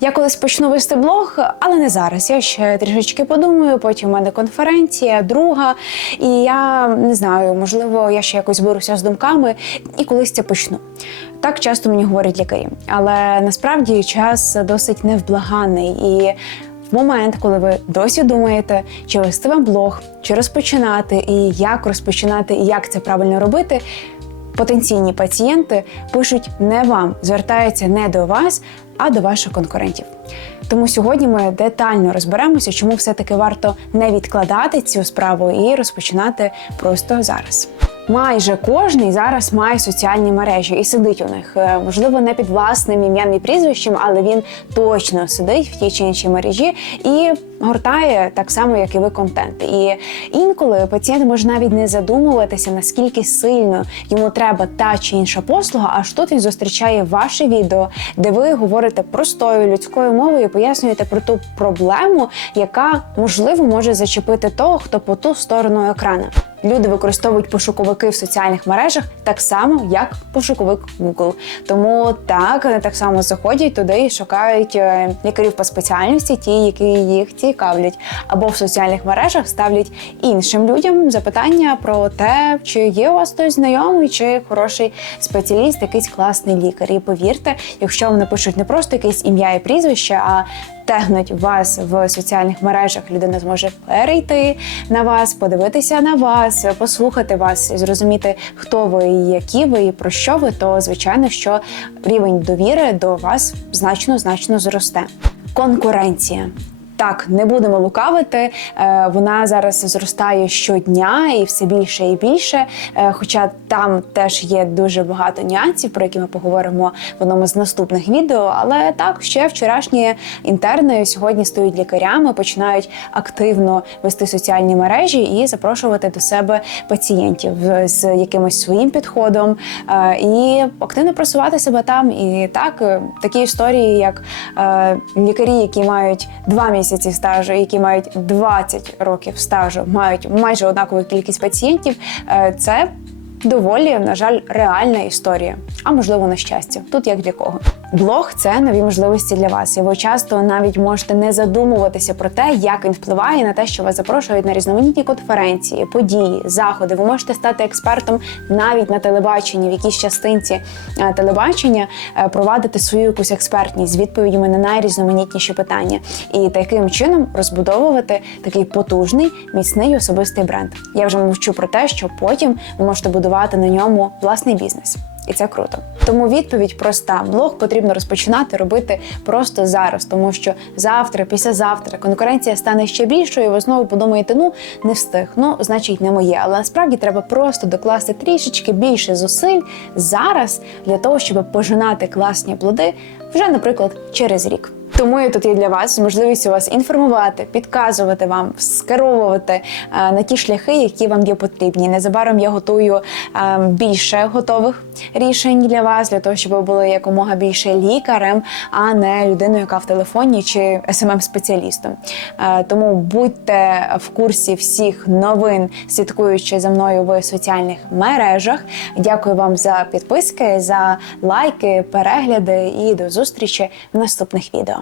Я колись почну вести блог, але не зараз. Я ще трішечки подумаю. Потім у мене конференція, друга, і я не знаю, можливо, я ще якось зберуся з думками і колись це почну. Так часто мені говорять лікарі, але насправді час досить невблаганний і. В момент, коли ви досі думаєте, чи вести вам блог, чи розпочинати, і як розпочинати, і як це правильно робити, потенційні пацієнти пишуть не вам, звертаються не до вас, а до ваших конкурентів. Тому сьогодні ми детально розберемося, чому все-таки варто не відкладати цю справу і розпочинати просто зараз. Майже кожний зараз має соціальні мережі і сидить у них. Е, Можливо, не під власним ім'ям і прізвищем, але він точно сидить в тій чи іншій мережі і гортає так само, як і ви контент. І інколи пацієнт може навіть не задумуватися, наскільки сильно йому треба та чи інша послуга. Аж тут він зустрічає ваше відео, де ви говорите простою людською мовою, пояснюєте про ту проблему, яка можливо може зачепити того, хто по ту сторону екрана. Люди використовують пошуковики в соціальних мережах так само, як пошуковик Google. Тому так вони так само заходять туди і шукають е, лікарів по спеціальності, ті, які їх цікавлять, або в соціальних мережах ставлять іншим людям запитання про те, чи є у вас хтось знайомий, чи хороший спеціаліст, якийсь класний лікар. І повірте, якщо вам напишуть не просто якесь ім'я і прізвище, а тегнуть вас в соціальних мережах, людина зможе перейти на вас, подивитися на вас, послухати вас, і зрозуміти, хто ви, і які ви і про що ви, то звичайно, що рівень довіри до вас значно значно зросте. Конкуренція. Так, не будемо лукавити. е, Вона зараз зростає щодня і все більше і більше. Е, Хоча там теж є дуже багато нюансів, про які ми поговоримо в одному з наступних відео. Але так, ще вчорашні інтерни сьогодні стають лікарями, починають активно вести соціальні мережі і запрошувати до себе пацієнтів з якимось своїм підходом е, і активно просувати себе там. І так, такі історії, як лікарі, які мають два місяці стажу, які мають 20 років стажу, мають майже однакову кількість пацієнтів. е, Це доволі, на жаль, реальна історія. А можливо, на щастя. Тут як для кого. Блог це нові можливості для вас, і ви часто навіть можете не задумуватися про те, як він впливає на те, що вас запрошують на різноманітні конференції, події, заходи. Ви можете стати експертом навіть на телебаченні, в якійсь частинці е, телебачення, е, провадити свою якусь експертність з відповідями на найрізноманітніші питання, і таким чином розбудовувати такий потужний, міцний особистий бренд. Я вже мовчу про те, що потім ви можете будувати на ньому власний бізнес. І це круто. Тому відповідь проста: блог потрібно розпочинати робити просто зараз, тому що завтра, післязавтра конкуренція стане ще більшою. Ви знову подумаєте, ну не встиг, ну значить не моє. Але насправді треба просто докласти трішечки більше зусиль зараз для того, щоб пожинати класні плоди вже, наприклад, через рік. Тому я тут є для вас з можливістю вас інформувати, підказувати вам, скеровувати е, на ті шляхи, які вам є потрібні. Незабаром я готую е, більше готових рішень для вас, для того, щоб ви були якомога більше лікарем, а не людиною, яка в телефоні чи смм спеціалістом Е, Тому будьте в курсі всіх новин, слідкуючи за мною в соціальних мережах. Дякую вам за підписки, за лайки, перегляди і до зустрічі в наступних відео.